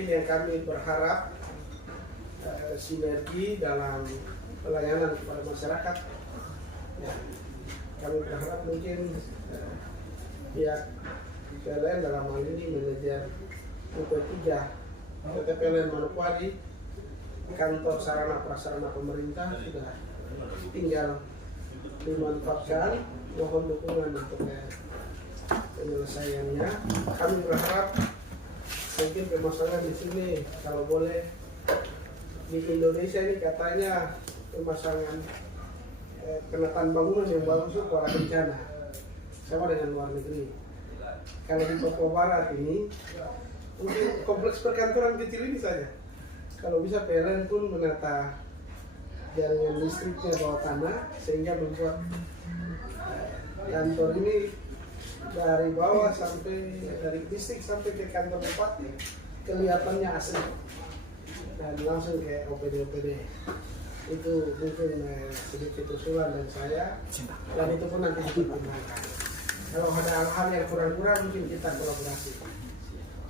mungkin yang kami berharap sinergi dalam pelayanan kepada masyarakat. Ya, kami berharap mungkin pihak PLN dalam hal ini manajer UP3 PT PLN Manokwari, kantor sarana prasarana pemerintah sudah tinggal dimanfaatkan, mohon dukungan untuk penyelesaiannya. Kami berharap mungkin permasalahan di sini kalau boleh di Indonesia ini katanya pemasangan penataan bangunan yang bagus itu para bencana sama dengan luar negeri. Kalau di Papua Barat ini mungkin kompleks perkantoran kecil ini saja, kalau bisa PLN pun menata jaringan listriknya bawah tanah sehingga membuat kantor ini dari bawah sampai dari listrik sampai ke kantor bupati kelihatannya asli dan langsung ke OPD itu mungkin sedikit usulan dari saya, dan itu pun nanti dipertimbangkan. Kalau ada hal-hal yang kurang-kurang mungkin kita kolaborasi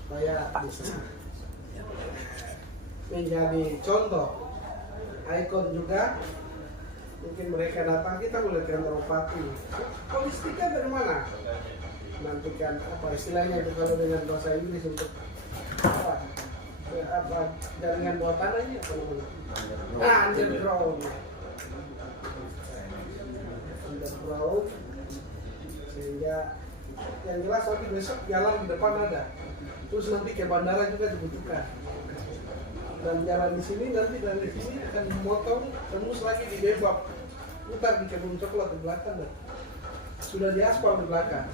supaya bisa menjadi contoh, ikon juga. Mungkin mereka datang, kita boleh ke kantor bupati, logistiknya dari mana? Nantikan apa istilahnya itu kalau dengan bahasa Inggris untuk apa jaringan bawah tanahnya apa namanya? Underground, sehingga yang jelas nanti besok jalan di depan ada, terus nanti ke bandara juga dibutuhkan, dan jalan di sini nanti dari sini akan memotong tembus lagi di Bebab, putar di Kebun Coklat di belakang, dan sudah diaspal di belakang.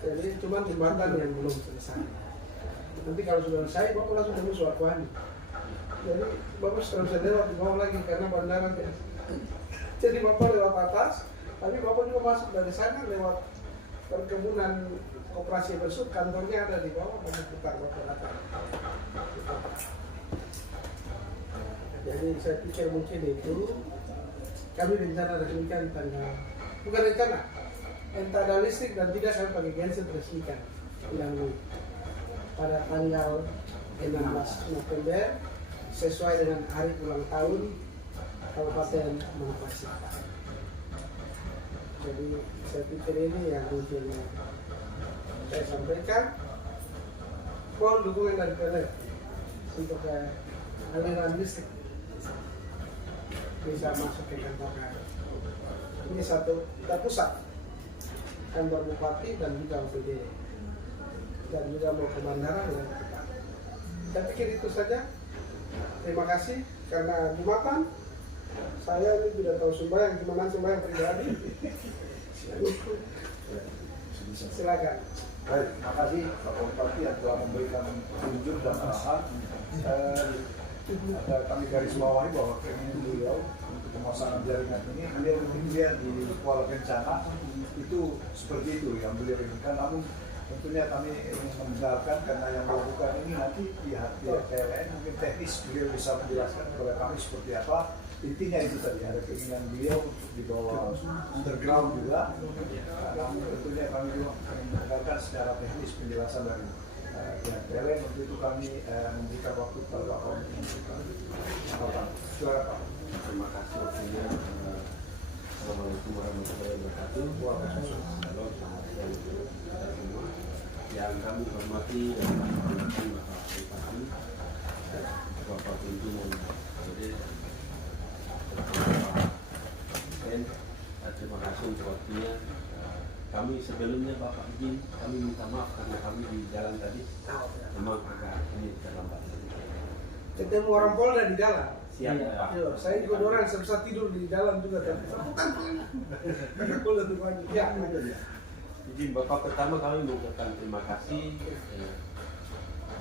Jadi cuma jembatan yang belum selesai. Nanti kalau sudah selesai, Bapak langsung tembus Wakwani. Jadi Bapak sudah bisa lewat di bawah lagi karena bandara. Jadi Bapak lewat atas, tapi Bapak juga masuk dari sana lewat perkebunan koperasi Bersut, kantornya ada di bawah, Bapak putar Bapak datang. Jadi saya pikir mungkin itu kami rencana resmikan tanggal, bukan rencana, entah ada listrik dan tidak kami pakai genset resmikan yang pada tanggal 16 November sesuai dengan hari ulang tahun Kabupaten Manokwari. Jadi saya pikir ini yang mungkin saya sampaikan. Mohon dukungan dari PLN untuk aliran listrik bisa masuk ke kantor kami. Ini satu pusat, kantor bupati dan juga OPD, dan juga mau ke bandara ya. Saya pikir itu saja. Terima kasih karena Jumatan saya ini tidak tahu sembahyang, gimana sembahyang pribadi. Silakan. Baik, terima kasih Pak Bupati yang telah memberikan petunjuk dan arahan. Kami garis bawahi bahwa keinginan beliau untuk pemasangan jaringan ini, beliau melihat di Kuala Kencana itu seperti itu yang beliau inginkan. Namun tentunya kami ingin membenarkan karena yang melakukan ini nanti pihak PLN mungkin teknis beliau bisa menjelaskan kepada kami seperti apa. Intinya itu tadi, ada keinginan beliau untuk dibawa underground juga. Namun tentunya kami juga ingin mendengarkan secara teknis penjelasan dari pihak PLN. Untuk itu kami memberikan waktu kepada Pak Wali. Silakan Pak. Terima kasih waktunya. Assalamualaikum warahmatullahi wabarakatuh. Halo, selamat siang semua. Yang kami hormati dan kami hormati Bapak Bupati, Bapak Pimpinan jadi terima kasih untuk waktunya. Kami sebelumnya Bapak izin, kami minta maaf karena kami di jalan tadi memang agak ini terlambat. Ketemu orang Polda di jalan. Siap, Pak. Yo, saya juga orang susah tidur di jalan juga tadi. Polda tuh pagi. Ya, Izin Bapak, pertama kami mengucapkan terima kasih.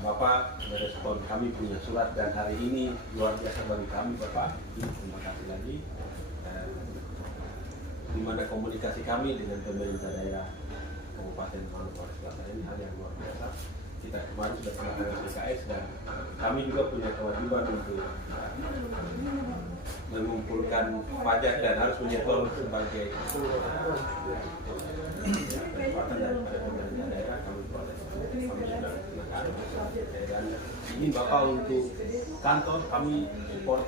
Bapak merespon kami punya surat dan hari ini luar biasa bagi kami Bapak. Terima kasih lagi. Di mana komunikasi kami dengan pemerintah daerah Kabupaten Manokwari Selatan ini hal yang luar biasa. Kita kemarin sudah pernah dengan PKS dan kami juga punya kewajiban untuk mengumpulkan pajak dan harus menyetor sebagai kekuatan daripada pemerintah daerah. Kami sudah melakukan dan Ini Bapak untuk kantor kami support,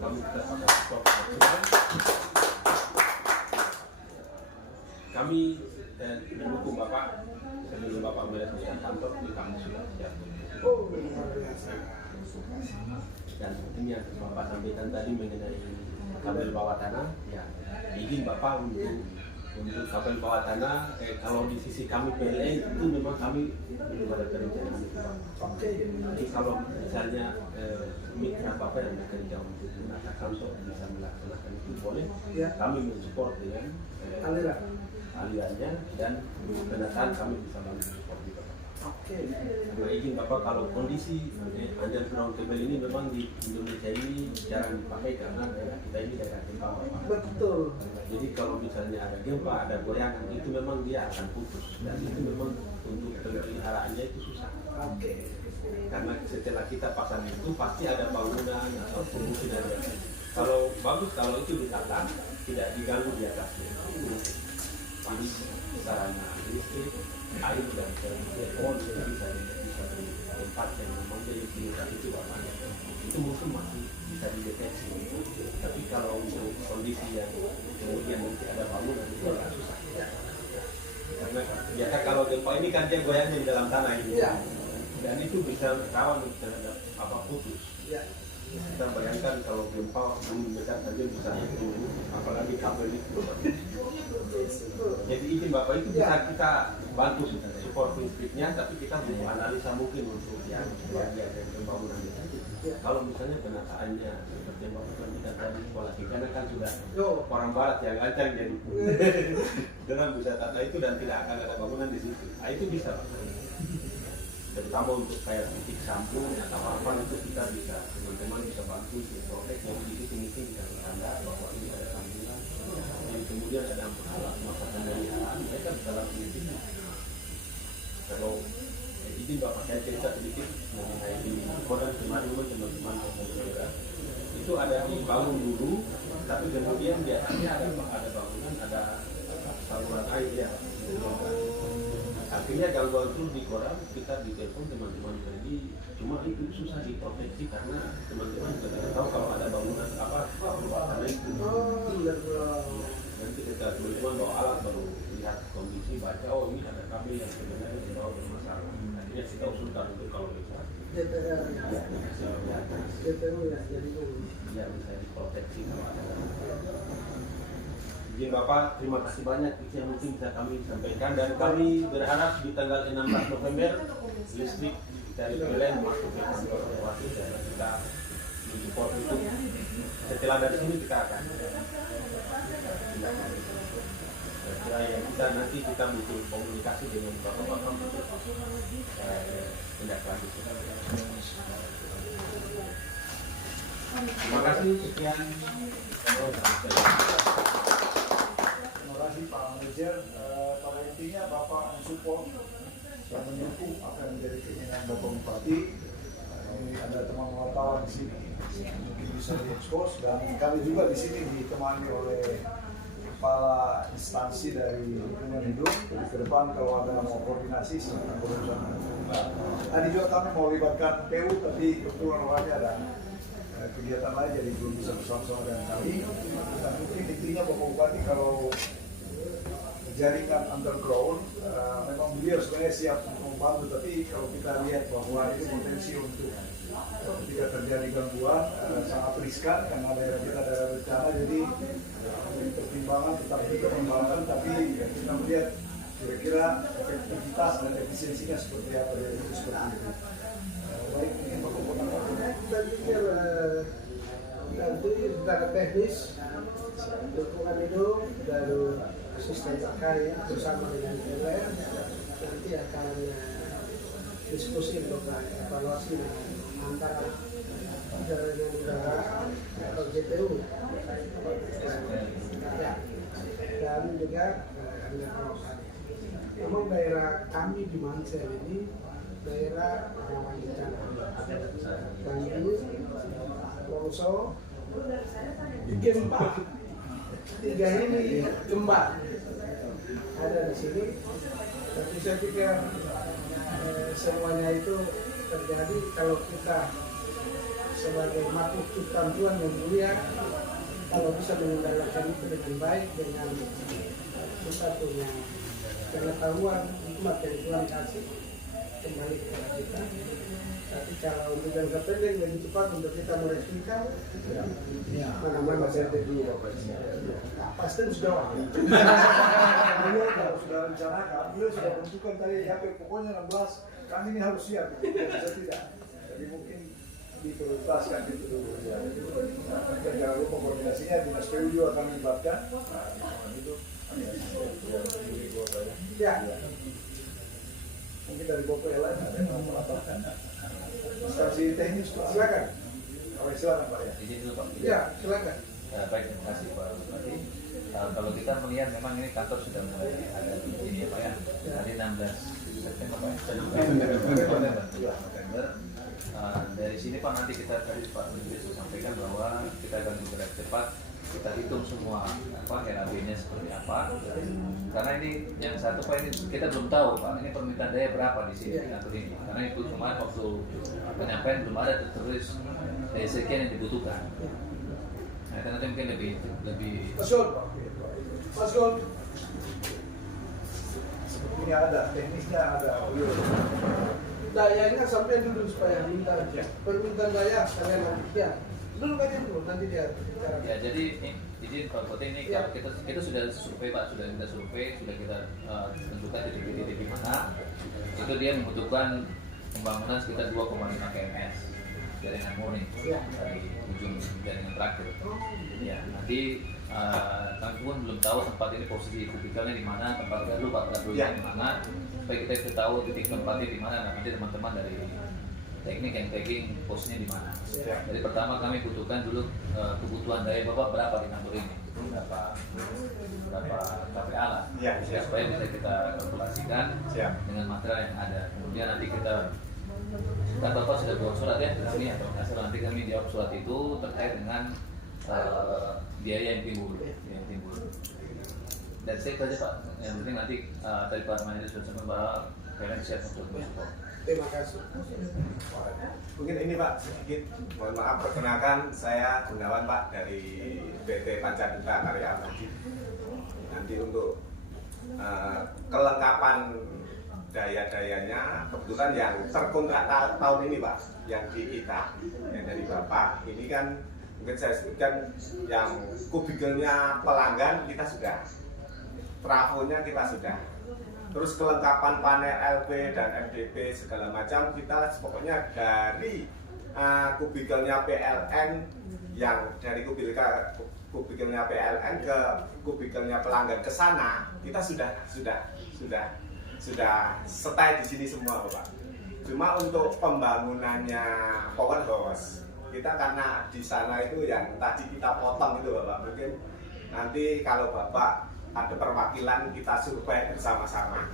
kami kita support maksimal. Kami mendukung Bapak sebelum Bapak meresmikan kantor, kami sudah siap. Oh, luar biasa. Dan ini yang Bapak sampaikan tadi mengenai kabel bawah tanah, ya izin Bapak untuk kabel bawah tanah. Kalau di sisi kami PLN itu memang kami belum ada perencanaan itu Pak. Oke. Jadi kalau misalnya mitra Bapak yang bekerja untuk menata kantor bisa melaksanakan itu boleh, Ya. kami mensupport dengan alirannya dan penataan kami bisa bantu support juga Pak. Oke. Nah, izin Bapak kalau kondisi underground kabel ini memang di Indonesia ini jarang dipakai karena daerah kita ini daerah gempa Bapak. Betul. Jadi kalau misalnya ada gempa, ada goyangan itu memang dia akan putus dan itu memang untuk pemeliharaannya itu susah. Oke. Karena setelah kita pasang itu pasti ada bangunan atau pemukiman. Kalau bagus kalau itu ditata tidak diganggu di atasnya. Jadi sarana listrik, air dan telepon itu bisa di tempat yang memang jadi tingkat itu Bapak. Itu mungkin masih bisa dideteksi. Tapi kalau untuk kondisi yang kemudian nanti ada bangunan itu agak susah. Karena biasa kalau gempa ini kan dia goyangnya di dalam tanah ini. Iya. Dan itu bisa rawan terhadap apa putus. Ya. Kita bayangkan kalau gempa belum dekat saja bisa itu, apalagi kabel itu. Jadi izin Bapak itu bisa kita bantu support listriknya, tapi kita butuh analisa mungkin untuk yang bagian dari pembangunan itu. Kalau misalnya penataannya seperti yang Bapak sampaikan tadi, sekolah karena kan sudah orang barat yang lancang jadi dengan bisa tata itu dan tidak akan ada bangunan di situ. Nah, itu bisa Pak. Terutama untuk kayak titik sambung atau apa itu kita bisa, teman-teman bisa bantu untuk protek yang di situ mungkin kita tanda bahwa ini ada sambungan dan kemudian ada alat masa pemeliharaan mereka bisa langsung itu. Kalau izin Bapak saya cerita sedikit mengenai ini kodam kemarin teman-teman yang itu ada dibangun dulu tapi kemudian biasanya ada bangunan ada saluran air ya. Akhirnya gangguan terus di koram, kita ditelepon teman-teman pergi, cuma itu susah diproteksi karena teman-teman juga tidak tahu kalau ada bangunan apa tanah itu. Nanti ketika teman-teman bawa alat baru lihat kondisi baca oh ini ada kabel yang sebenarnya di bawah bermasalah. Akhirnya kita usulkan untuk kalau bisa. DPR ya. DPR ya jadi biar bisa diproteksi kalau ada. Izin Bapak, terima kasih banyak itu yang mungkin bisa kami sampaikan dan kami berharap di tanggal 16 November listrik dari PLN masuk ke kantor Bupati dan kita mensupport itu. Setelah dari sini kita akan kira yang kita nanti kita butuh komunikasi dengan Bapak-Bapak untuk tindak lanjut. Terima kasih sekian. Terima kasih Pak Manajer. Pada intinya Bapak mensupport dan mendukung apa yang menjadi keinginan Bapak Bupati. Ini ada teman wartawan di sini mungkin bisa diekspos dan kami juga di sini ditemani oleh kepala instansi dari lingkungan hidup. Jadi ke depan kalau ada mau koordinasi silakan berusaha. Tadi juga kami mau libatkan PU tapi kebetulan orangnya ada kegiatan lain jadi belum bisa bersama-sama dengan kami. Dan mungkin intinya Bapak Bupati kalau jaringan underground memang beliau sebenarnya siap untuk membantu, tapi kalau kita lihat bahwa ini potensi untuk ketika terjadi gangguan sangat riskan karena daerah kita ada bencana, jadi pertimbangan tetap kita mengembangkan, tapi kita melihat kira-kira efektivitas dan efisiensinya seperti apa dari itu seperti itu. Baik, ini Bapak Bupati. Dan pikir nanti secara teknis dukungan itu dari asisten terkait bersama dengan PLN nanti akan diskusi untuk evaluasi antara jaringan udara atau JPU ya. Dan juga memang daerah kami di Mansel ini daerah rawan bencana banjir, longsor, gempa. Tiga ini gempa ada di sini, tapi saya pikir semuanya itu terjadi kalau kita sebagai makhluk ciptaan Tuhan yang mulia, kalau bisa mengendalikan itu dengan baik, dengan kita punya pengetahuan, hikmat yang Tuhan kasih kembali kepada kita. Tapi kalau untuk jangka pendek lebih cepat untuk kita meresmikan, mana-mana saya dulu Bapak. pasti sudah waktu. Beliau kalau sudah rencanakan, beliau sudah tentukan tadi ya pokoknya 16 kami ini harus siap. Bisa tidak. Jadi mungkin diprioritaskan itu dulu ya. Dan jangan lupa koordinasinya dinas PU juga akan melibatkan. Nah, itu Ya. mungkin dari Bapak yang lain ada yang mau melaporkan. Instansi teknis Pak. Silakan. Oke, silakan Pak ya. Izin dulu Pak. Ya, silakan. Baik, terima kasih Pak Bupati. Kalau kita melihat memang ini kantor sudah mulai ada di sini ya Pak ya. Hari 16 September Pak ya. November. Dari sini Pak nanti kita tadi Pak Menteri sudah sampaikan bahwa kita akan bergerak cepat. Kita hitung semua RAB-nya seperti apa. Karena ini yang satu Pak, ini kita belum tahu Pak, ini permintaan daya berapa di sini di kantor ini. Karena itu kemarin waktu penyampaian belum ada tertulis sekian yang dibutuhkan. Nah, itu nanti mungkin lebih Mas Gon. Mas Gon. Sepertinya ada, teknisnya ada. Dayanya sampai dulu supaya minta permintaan daya sekalian nanti ya. Dulu aja dulu nanti dia bicara. ya. Jadi ini izin Pak Bupati, ini Ya. kalau kita sudah survei Pak, sudah kita tentukan titik-titik di mana itu dia membutuhkan pembangunan sekitar 2,5 kms jaringan murni Ya. dari ujung jaringan terakhir. Ya, nanti kami pun belum tahu tempat ini posisi kubikalnya di mana, tempat baru Pak Prabowo di mana, supaya kita bisa tahu titik tempatnya di mana. Nah, nanti teman-teman dari teknik yang tagging posisinya di mana. Ya. Jadi pertama kami butuhkan dulu kebutuhan daya Bapak berapa di kantor ini, berapa KPA lah, supaya bisa kita kalkulasikan dengan material yang ada. Kemudian nanti kita Bapak sudah buat surat ya, kami atau nggak salah nanti kami jawab surat itu terkait dengan biaya yang timbul. Dan saya saja Pak, yang penting nanti dari Pak Manajer sudah sampai bahwa kalian siap untuk bersupport. Terima kasih. Mungkin ini Pak, sedikit mohon maaf, perkenalkan saya Gunawan Pak dari PT Pancaduta Karya Abadi. Nanti untuk kelengkapan daya-dayanya kebetulan yang terkontrak tahun ini Pak, yang di kita, yang dari Bapak ini kan mungkin saya sebutkan yang kubikelnya pelanggan kita sudah, trafonya kita sudah, terus kelengkapan panel LP dan MDP segala macam kita pokoknya dari kubikelnya PLN, yang dari kubikelnya PLN ke kubikelnya pelanggan ke sana kita sudah stay di sini semua Bapak. Cuma untuk pembangunannya powerhouse kita karena di sana itu yang tadi kita potong itu Bapak, mungkin nanti kalau Bapak ada perwakilan kita survei bersama-sama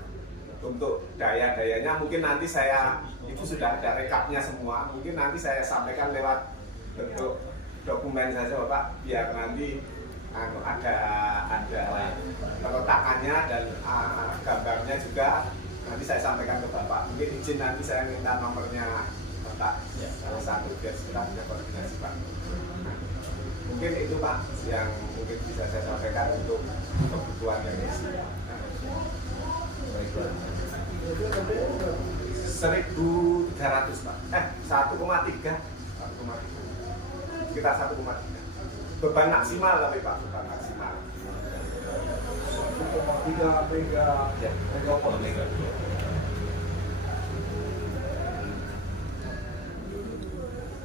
untuk daya-dayanya, mungkin nanti saya itu sudah ada rekapnya semua, mungkin nanti saya sampaikan lewat bentuk dokumen saja Bapak, biar nanti ada peletakannya dan gambarnya juga nanti saya sampaikan ke Bapak. Mungkin izin nanti saya minta nomornya Bapak salah satu biar kita bisa koordinasi Pak. Mungkin itu Pak yang mungkin bisa saya sampaikan untuk kebutuhan yang isi. 1.300 Pak. 1,3. Sekitar 1,3. Beban maksimal tapi Pak, beban maksimal. 1,3 mega.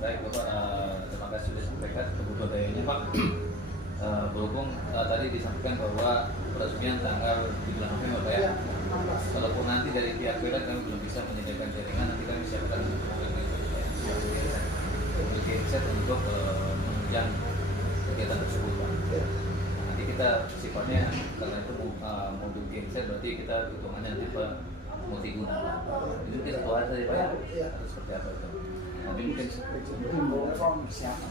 Baik Bapak, terima kasih sudah sampaikan kebutuhan dayanya Pak. Berhubung tadi disampaikan bahwa peresmian tanggal 7 November Pak ya. Walaupun nanti dari pihak PLN kami belum bisa menyediakan jaringan, nanti kami siapkan set untuk menunjang kegiatan tersebut Pak. Nanti kita sifatnya karena itu modul genset, berarti kita hitungannya nanti Pak multiguna. Itu kita satu hari saja Pak ya. Atau seperti apa itu? Nanti mungkin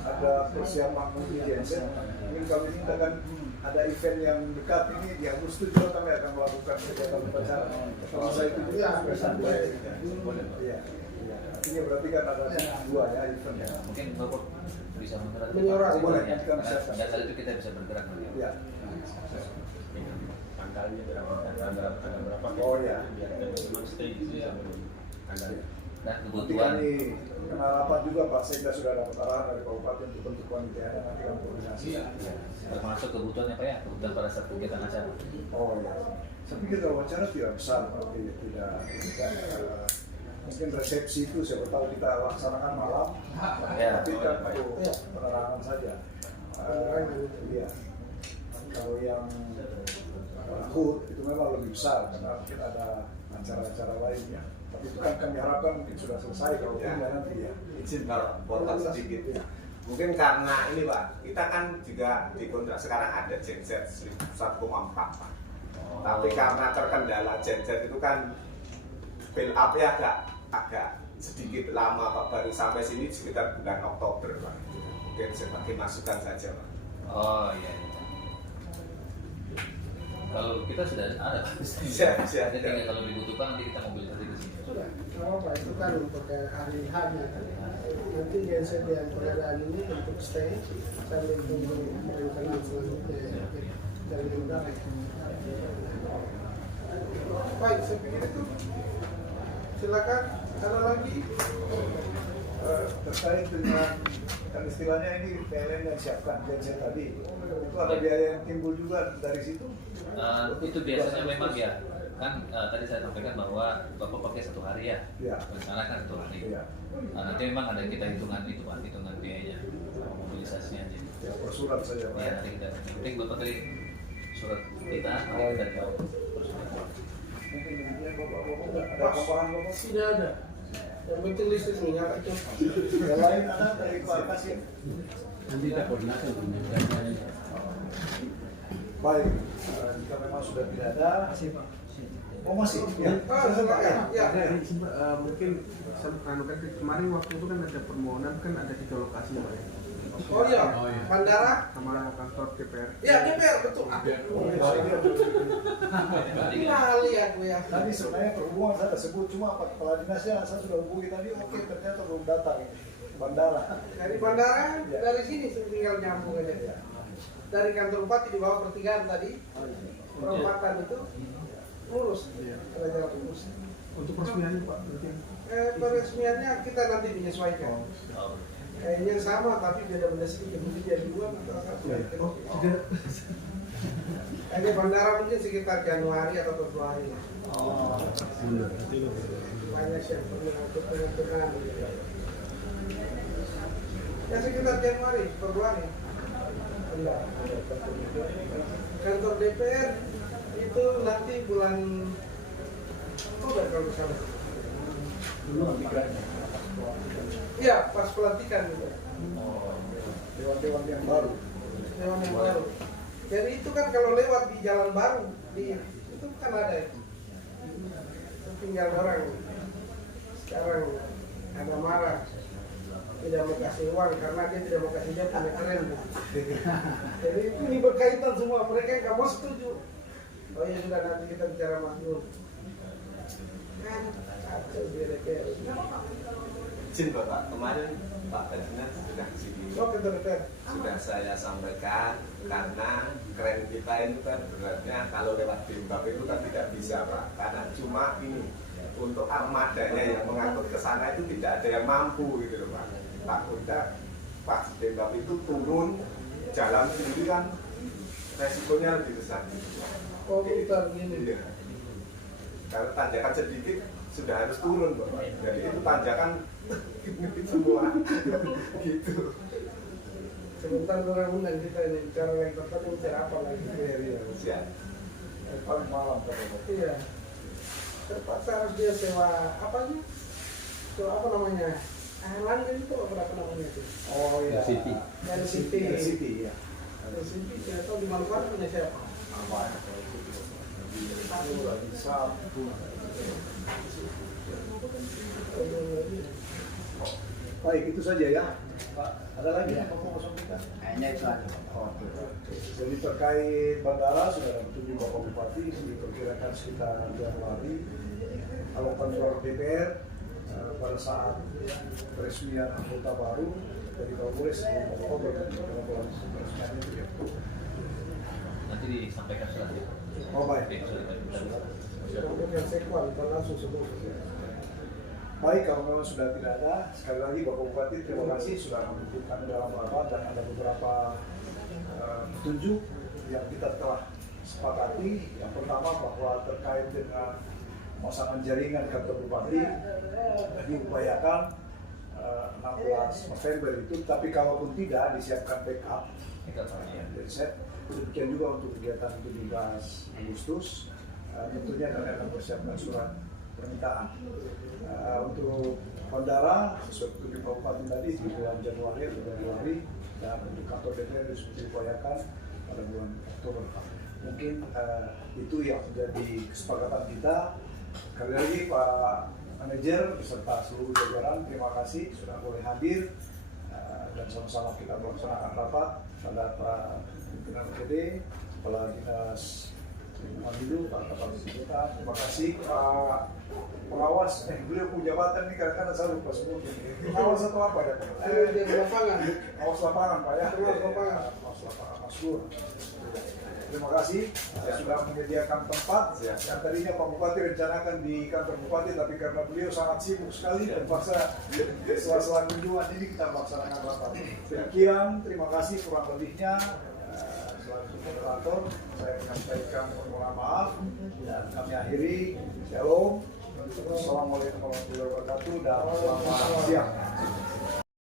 ada persiapan multi genset. Mungkin kami ini akan ada event yang dekat ini di Agustus juga kami akan melakukan kegiatan upacara. Kalau saya itu juga sudah sampai. Iya. Artinya berarti kan ada dua ya eventnya. Mungkin Bapak bisa mengerak Menyorot, boleh. karena saat itu kita bisa bergerak nanti. Ya. Tanggalnya berapa? Oh ya. Biar memang stay di sini sebelum tanggalnya. Dan Nanti kebutuhan kami kena rapat juga Pak Sekda sudah dapat arahan dari Kabupaten untuk bentuk panitia nanti kami koordinasi. termasuk kebutuhannya Pak ya, kebutuhan pada saat kegiatan acara. Oh ya. Saya pikir kalau acara tidak besar, tapi tidak mungkin resepsi itu siapa tahu kita laksanakan malam, Ya. tapi kan untuk penerangan saja. Iya. Kalau yang HUT itu memang lebih besar karena mungkin ada acara-acara lainnya. Tapi itu kan kami harapkan mungkin sudah selesai kalau Ya. tidak nanti ya. Izin kalau potong sedikit. Mungkin karena ini Pak, kita kan juga di kontrak sekarang ada genset 1,4 Pak. Tapi karena terkendala genset itu kan build up ya agak sedikit lama Pak, baru sampai sini sekitar bulan Oktober Pak. Mungkin sebagai masukan saja Pak. Oh iya. Kalau kita sudah ada Pak. Bisa. Jadi tinggal kalau dibutuhkan nanti kita mobilisasi ke sini. Sudah, nggak apa-apa, itu kan untuk hari H-nya kan. Nanti genset yang pengadaan ini untuk stay sambil tunggu perencanaan selanjutnya dari negara. Baik, saya pikir itu. Silakan, ada lagi? Terkait dengan kan istilahnya ini PLN yang siapkan genset tadi, itu ada biaya yang timbul juga dari situ. Itu biasanya memang ya kan tadi saya sampaikan bahwa Bapak pakai 1 hari ya, Ya. rencana kan 1 hari. Iya. Nanti memang ada kita hitungan itu Pak, hitungan biayanya, mobilisasinya aja. Ya, per surat saja Pak. Ya nanti kita, yang penting Bapak tadi surat kita, nanti kita jawab. Mungkin intinya Bapak ada tambahan Bapak? Tidak ada. Yang penting listrik minyak itu. Yang lain ada dari Pak Kasim. Nanti kita koordinasi dengan Baik, jika memang sudah tidak ada. Oh masih? Ya. Silakan. Ya. mungkin kemarin waktu itu kan ada permohonan kan ada 3 lokasi Pak ya. Oh iya, bandara. Sama kantor DPR. Ya, DPR betul. Kali aku ya. Tadi sebenarnya perhubungan saya sebut cuma Pak Kepala Dinasnya saya sudah hubungi tadi, oke ternyata belum datang ini. Bandara. Dari bandara, Ya. dari sini tinggal nyambung aja ya. Dari kantor bupati di bawah pertigaan tadi, perempatan itu lurus, ada jalan lurus. Untuk peresmiannya Pak mungkin. Peresmiannya kita nanti menyesuaikan. Oh. Kayaknya sama tapi beda-beda sedikit, mungkin jadi 2 atau 1. Oh, tidak. Kayaknya bandara mungkin sekitar Januari atau Februari. Oh. Benar. Banyak yang perlu untuk penentuan. Ya sekitar Januari, Februari. Enggak. Kantor DPR itu nanti bulan Oktober kalau nggak salah. Dulu migrasi. Iya, pas pelantikan gitu. Dewan-dewan yang baru. Dewan yang baru. Jadi itu kan kalau lewat di jalan baru di itu kan ada itu. Itu tinggal orang sekarang ada marah tidak mau kasih uang karena dia tidak mau kasih dia punya keren. Jadi ini berkaitan semua, mereka nggak mau setuju. Oh ya sudah nanti kita bicara Mas Nur. Kan kacau dia DPR. Izin Bapak, kemarin Pak Ferdinand sudah kesini. Oh betul. Sudah saya sampaikan karena keren kita itu kan beratnya kalau lewat bimbab itu kan tidak bisa Pak, karena cuma ini untuk armadanya yang mengangkut ke sana itu tidak ada yang mampu gitu loh Pak. Takutnya pas bimbab itu turun jalan sendiri kan resikonya lebih besar. Oh kita begini. Iya. Kalau tanjakan sedikit sudah harus turun Bapak. Jadi itu tanjakan semua gitu. Sebentar orang undang kita ini bicara lagi pertama bicara apa lagi? Siap. Paling malam Bapak. Iya. Terpaksa harus dia sewa apa sih? Sewa apa namanya? Langgan itu apa namanya itu? Oh iya. City. Dari City. City ya. Dari City tidak tahu di Maluku punya siapa? Sabtu. Baik, itu saja ya. Pak, ada lagi yang mau sampaikan? Hanya itu aja. Oke. Jadi terkait bandara sudah ada petunjuk Bapak Bupati diperkirakan sekitar Januari. Kalau kantor DPR pada saat peresmian anggota baru dari kalau boleh sebelum Oktober kalau peresmian itu ya. Nanti disampaikan selanjutnya. Oh baik. Untuk yang sekuan kita langsung sebut. Baik, kalau memang sudah tidak ada, sekali lagi Bapak Bupati terima kasih sudah mendukung kami dalam rapat dan ada beberapa petunjuk yang kita telah sepakati. Yang pertama bahwa terkait dengan pemasangan jaringan kantor Bupati diupayakan 16 November itu, tapi kalaupun tidak disiapkan backup. Jadi saya demikian juga untuk kegiatan 17 Agustus, tentunya kami akan persiapkan surat permintaan untuk bandara sesuai petunjuk Pak Bupati tadi di bulan Januari atau Februari, dan untuk kantor DPR seperti diupayakan pada bulan Oktober. Mungkin itu yang menjadi kesepakatan kita. Sekali lagi Pak Manajer beserta seluruh jajaran terima kasih sudah boleh hadir dan sama-sama kita melaksanakan rapat pada Pak Pimpinan OPD, Kepala Dinas Lingkungan Hidup, Pak Kepala Kota. Terima kasih Pak Pengawas. Beliau punya jabatan ini kadang-kadang saya lupa sebut. Pengawas atau apa ya? Di lapangan. Pengawas lapangan Pak ya. Pengawas lapangan. Pengawas lapangan Mas Gur. Terima kasih sudah menyediakan tempat yang tadinya Pak Bupati rencanakan di kantor Bupati, tapi karena beliau sangat sibuk sekali terpaksa setelah kunjungan ini kita melaksanakan rapat. Demikian, terima kasih kurang lebihnya. Selaku moderator, saya menyampaikan permohonan maaf dan kami akhiri. Shalom. Assalamualaikum warahmatullahi wabarakatuh dan selamat siang.